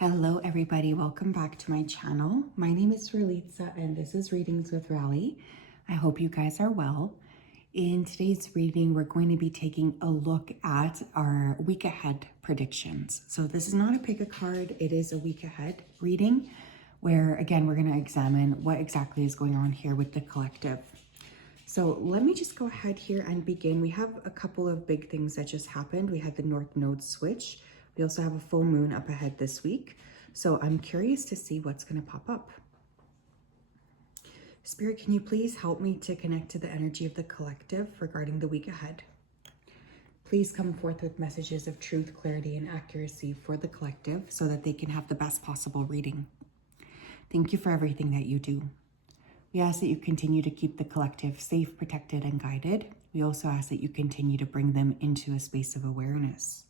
Hello everybody, welcome back to my channel. My name is Ralitza and this is Readings with Rali. I hope you guys are well. In today's reading, we're going to be taking a look at our week ahead predictions. So this is not a pick a card, it is a week ahead reading where again, we're going to examine what exactly is going on here with the collective. So let me just go ahead here and begin. We have a couple of big things that just happened. We had the North Node switch. We also have a full moon up ahead this week. So I'm curious to see what's going to pop up. Spirit, can you please help me to connect to the energy of the collective regarding the week ahead? Please come forth with messages of truth, clarity, and accuracy for the collective so that they can have the best possible reading. Thank you for everything that you do. We ask that you continue to keep the collective safe, protected, and guided. We also ask that you continue to bring them into a space of awareness.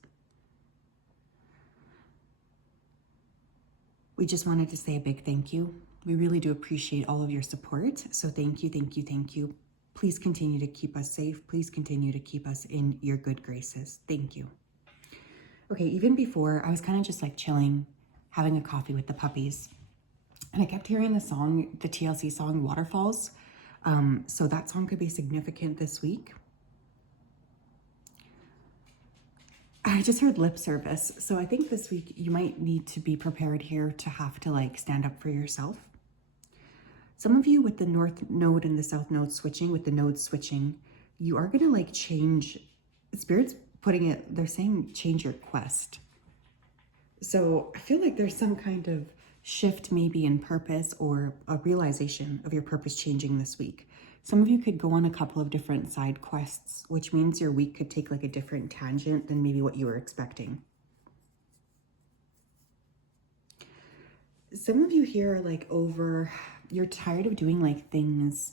We just wanted to say a big thank you. We really do appreciate all of your support. So thank you, thank you, thank you. Please continue to keep us safe. Please continue to keep us in your good graces. Thank you. Okay, even before, I was kind of just like chilling, having a coffee with the puppies. And I kept hearing the song, the TLC song, Waterfalls. So that song could be significant this week. I just heard lip service. So I think this week you might need to be prepared here to have to like stand up for yourself. Some of you with the North Node and the South Node switching, with the nodes switching, you are going to like change, Spirit's putting it, they're saying change your quest. So I feel like there's some kind of shift maybe in purpose or a realization of your purpose changing this week. Some of you could go on a couple of different side quests, which means your week could take like a different tangent than maybe what you were expecting. Some of you here are like you're tired of doing like things.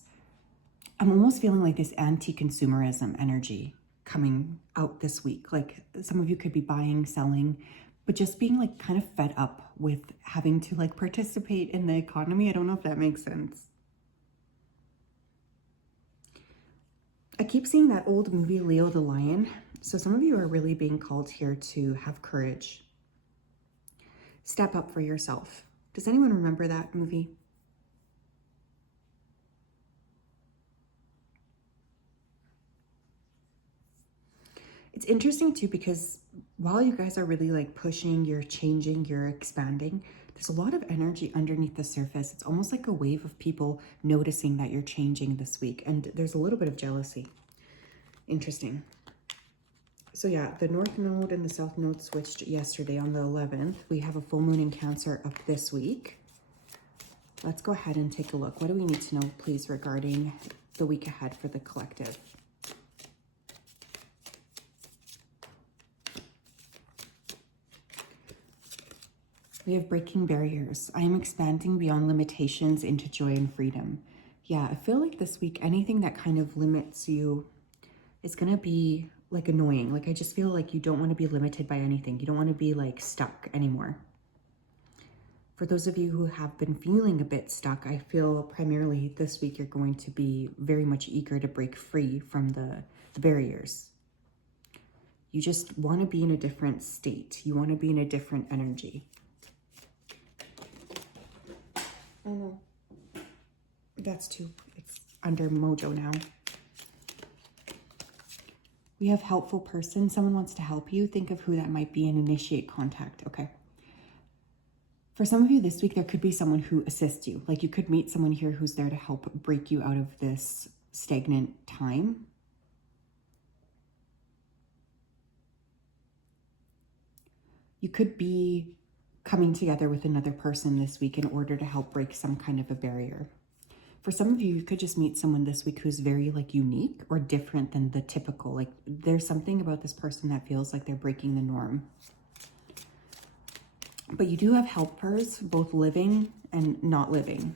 I'm almost feeling like this anti-consumerism energy coming out this week. Like some of you could be buying, selling, but just being like kind of fed up with having to like participate in the economy. I don't know if that makes sense. I keep seeing that old movie, Leo the Lion. So some of you are really being called here to have courage. Step up for yourself. Does anyone remember that movie? It's interesting too, because while you guys are really like pushing, you're changing, you're expanding, there's a lot of energy underneath the surface. It's almost like a wave of people noticing that you're changing this week. And there's a little bit of jealousy. Interesting. So yeah, the North Node and the South Node switched yesterday on the 11th. We have a full moon in Cancer up this week. Let's go ahead and take a look. What do we need to know, please, regarding the week ahead for the collective? We have breaking barriers. I am expanding beyond limitations into joy and freedom. Yeah, I feel like this week, anything that kind of limits you is going to be like annoying. Like I just feel like you don't want to be limited by anything. You don't want to be like stuck anymore. For those of you who have been feeling a bit stuck, I feel primarily this week you're going to be very much eager to break free from the barriers. You just want to be in a different state. You want to be in a different energy. Oh no, that's too, it's under mojo now. We have helpful person. Someone wants to help you. Think of who that might be and initiate contact. Okay. For some of you this week, there could be someone who assists you. Like you could meet someone here who's there to help break you out of this stagnant time. You could be coming together with another person this week in order to help break some kind of a barrier. For some of you, you could just meet someone this week who's very like unique or different than the typical. Like there's something about this person that feels like they're breaking the norm. But you do have helpers, both living and not living.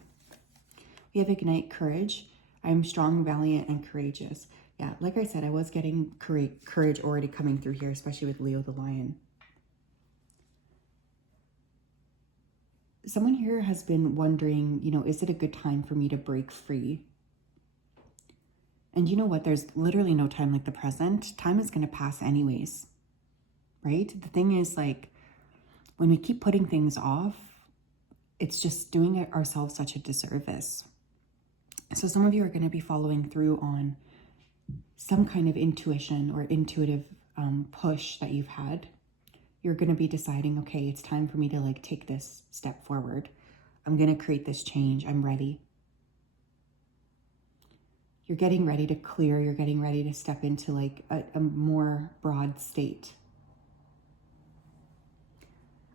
We have ignite courage. I'm strong, valiant, and courageous. Yeah, like I said, I was getting courage already coming through here, especially with Leo the Lion. Someone here has been wondering, you know, is it a good time for me to break free? And you know what? There's literally no time like the present. Time is going to pass anyways, right? The thing is like, when we keep putting things off, it's just doing ourselves such a disservice. So some of you are going to be following through on some kind of intuition or intuitive push that you've had. You're going to be deciding, okay, it's time for me to like take this step forward. I'm going to create this change. I'm ready. You're getting ready to clear. You're getting ready to step into like a more broad state.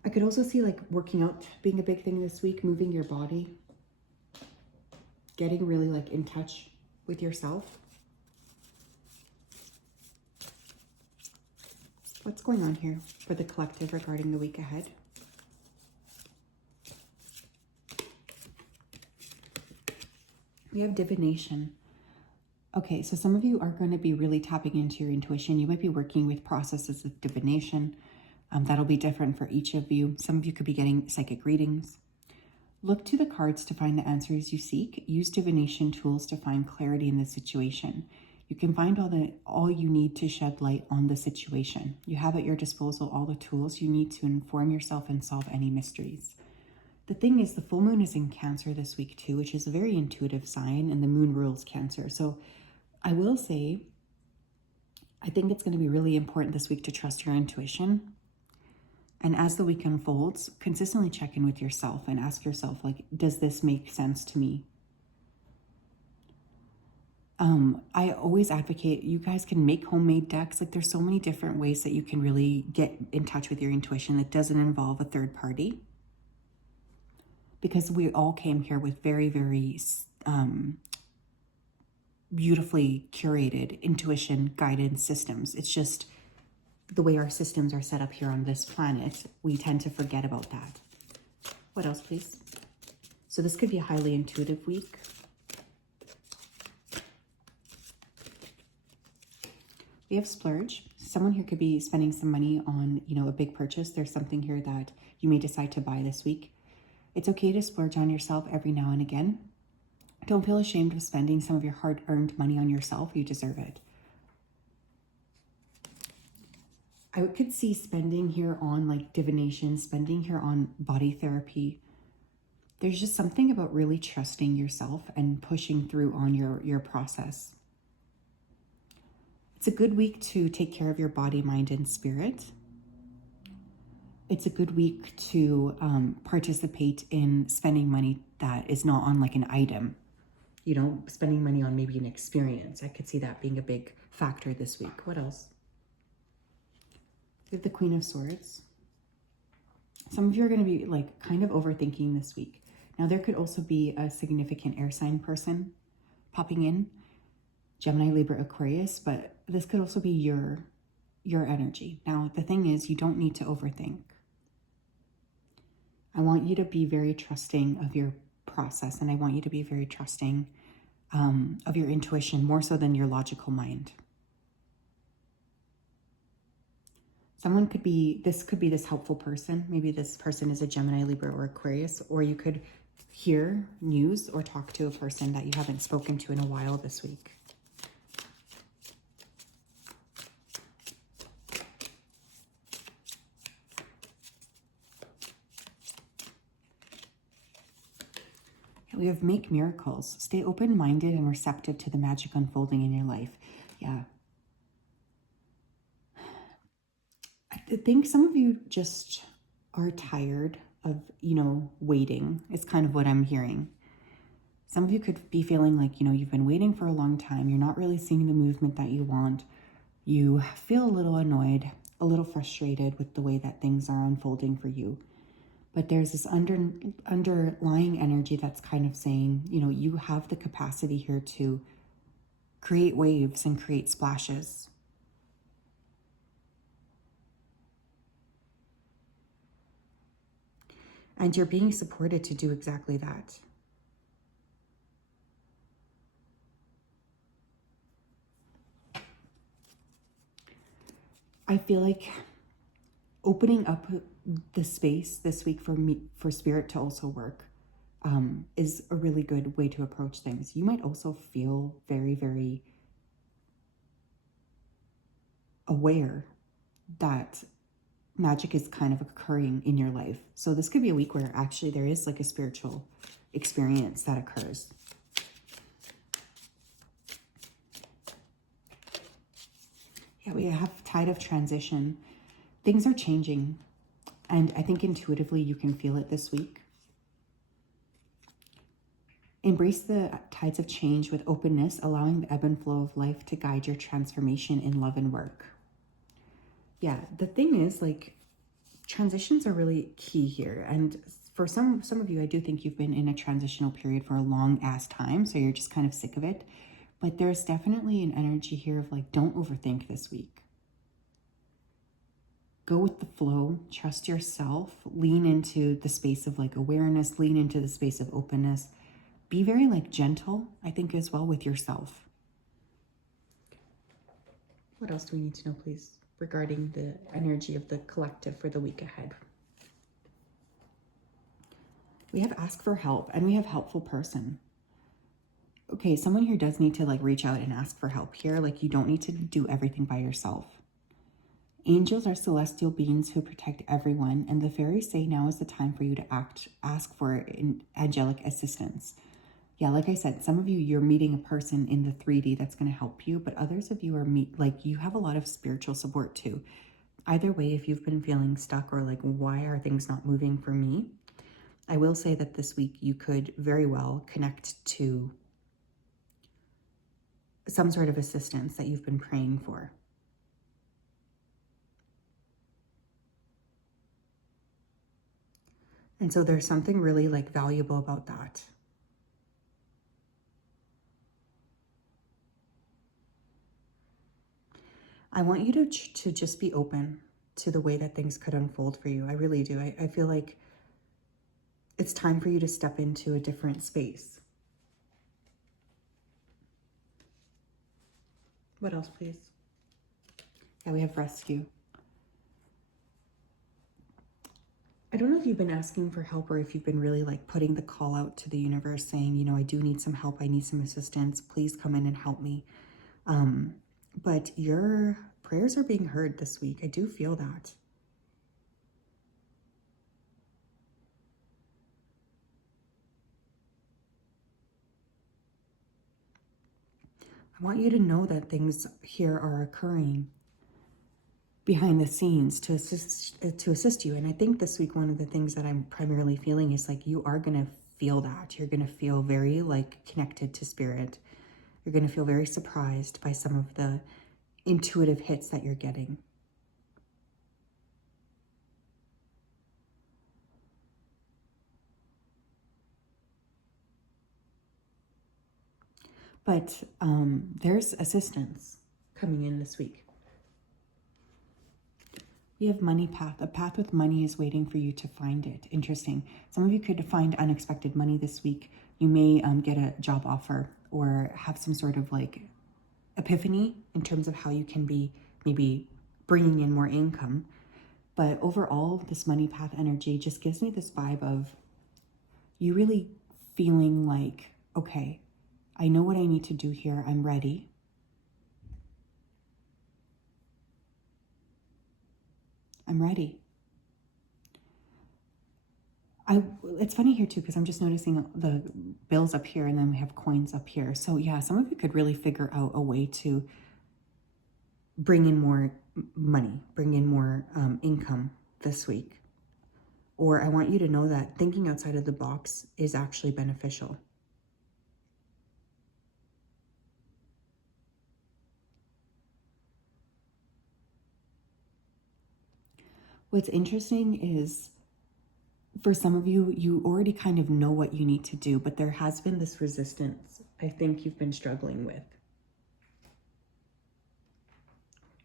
I could also see like working out being a big thing this week, moving your body, getting really like in touch with yourself. What's going on here for the collective regarding the week ahead? We have divination. Okay, so some of you are going to be really tapping into your intuition. You might be working with processes of divination. That'll be different for each of you. Some of you could be getting psychic readings. Look to the cards to find the answers you seek. Use divination tools to find clarity in the situation. You can find all you need to shed light on the situation. You have at your disposal all the tools you need to inform yourself and solve any mysteries. The thing is, the full moon is in Cancer this week too, which is a very intuitive sign, and the moon rules Cancer. So I will say, I think it's going to be really important this week to trust your intuition. And as the week unfolds, consistently check in with yourself and ask yourself, like, does this make sense to me? I always advocate you guys can make homemade decks. Like, there's so many different ways that you can really get in touch with your intuition that doesn't involve a third party. Because we all came here with very, very beautifully curated intuition guided systems. It's just the way our systems are set up here on this planet, we tend to forget about that. What else, please? So this could be a highly intuitive week. We have splurge. Someone here could be spending some money on, a big purchase. There's something here that you may decide to buy this week. It's okay to splurge on yourself every now and again. Don't feel ashamed of spending some of your hard-earned money on yourself. You deserve it. I could see spending here on like divination, spending here on body therapy. There's just something about really trusting yourself and pushing through on your process. It's a good week to take care of your body, mind, and spirit. It's a good week to participate in spending money that is not on like an item. Spending money on maybe an experience. I could see that being a big factor this week. What else? We have the Queen of Swords. Some of you are going to be like kind of overthinking this week. Now there could also be a significant air sign person popping in, Gemini, Libra, Aquarius, but this could also be your energy. Now the thing is, you don't need to overthink. I want you to be very trusting of your process, and I want you to be very trusting of your intuition more so than your logical mind. This could be this helpful person. Maybe this person is a Gemini, Libra, or Aquarius, or you could hear news or talk to a person that you haven't spoken to in a while this week. We have make miracles. Stay open-minded and receptive to the magic unfolding in your life. Yeah. I think some of you just are tired of, waiting. It's kind of what I'm hearing. Some of you could be feeling like, you've been waiting for a long time. You're not really seeing the movement that you want. You feel a little annoyed, a little frustrated with the way that things are unfolding for you. But there's this underlying energy that's kind of saying, you have the capacity here to create waves and create splashes. And you're being supported to do exactly that. I feel like opening up the space this week for spirit to also work is a really good way to approach things. You might also feel very, very aware that magic is kind of occurring in your life. So this could be a week where actually there is like a spiritual experience that occurs. Yeah, we have tide of transition. Things are changing. And I think intuitively you can feel it this week. Embrace the tides of change with openness, allowing the ebb and flow of life to guide your transformation in love and work. Yeah, the thing is, like, transitions are really key here. And for some of you, I do think you've been in a transitional period for a long ass time. So you're just kind of sick of it. But there's definitely an energy here of like, don't overthink this week. Go with the flow, trust yourself, lean into the space of like awareness, lean into the space of openness. Be very like gentle, I think, as well with yourself. What else do we need to know, please, regarding the energy of the collective for the week ahead? We have ask for help and we have helpful person. Okay, someone here does need to like reach out and ask for help here. Like you don't need to do everything by yourself. Angels are celestial beings who protect everyone, and the fairies say now is the time for you to ask for angelic assistance. Yeah, like I said, some of you, you're meeting a person in the 3D that's going to help you, but others of you are you have a lot of spiritual support too. Either way, if you've been feeling stuck or like, why are things not moving for me? I will say that this week you could very well connect to some sort of assistance that you've been praying for. And so there's something really like valuable about that. I want you to just be open to the way that things could unfold for you. I really do. I feel like it's time for you to step into a different space. What else, please? Yeah, we have rescue. I don't know if you've been asking for help or if you've been really like putting the call out to the universe saying, you know, I do need some help. I need some assistance. Please come in and help me. But your prayers are being heard this week. I do feel that. I want you to know that things here are occurring behind the scenes to assist you. And I think this week, one of the things that I'm primarily feeling is like you are going to feel that. You're going to feel very like connected to spirit. You're going to feel very surprised by some of the intuitive hits that you're getting. But there's assistance coming in this week. We have money path. A path with money is waiting for you to find it. Interesting. Some of you could find unexpected money this week. You may get a job offer or have some sort of like epiphany in terms of how you can be maybe bringing in more income. But overall, this money path energy just gives me this vibe of you really feeling like, okay, I know what I need to do here. I'm ready. I'm ready. It's funny here too, because I'm just noticing the bills up here and then we have coins up here. So yeah, some of you could really figure out a way to bring in more money, bring in more income this week. Or I want you to know that thinking outside of the box is actually beneficial. What's interesting is for some of you, you already kind of know what you need to do, but there has been this resistance I think you've been struggling with.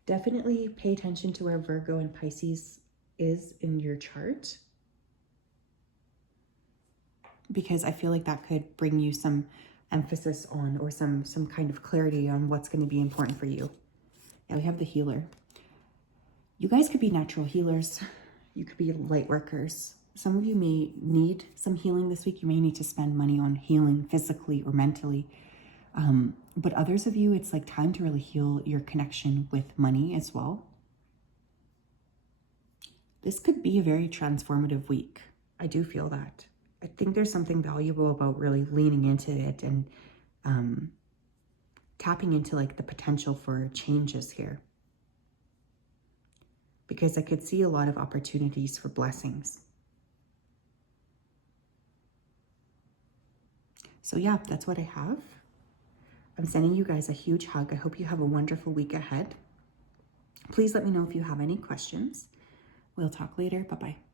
Definitely pay attention to where Virgo and Pisces is in your chart, because I feel like that could bring you some emphasis on or some kind of clarity on what's going to be important for you. Yeah, we have the healer. You guys could be natural healers. You could be light workers. Some of you may need some healing this week. You may need to spend money on healing physically or mentally. But others of you, it's like time to really heal your connection with money as well. this could be a very transformative week. I do feel that. I think there's something valuable about really leaning into it and tapping into like the potential for changes here. Because I could see a lot of opportunities for blessings. So yeah, that's what I have. I'm sending you guys a huge hug. I hope you have a wonderful week ahead. Please let me know if you have any questions. We'll talk later. Bye-bye.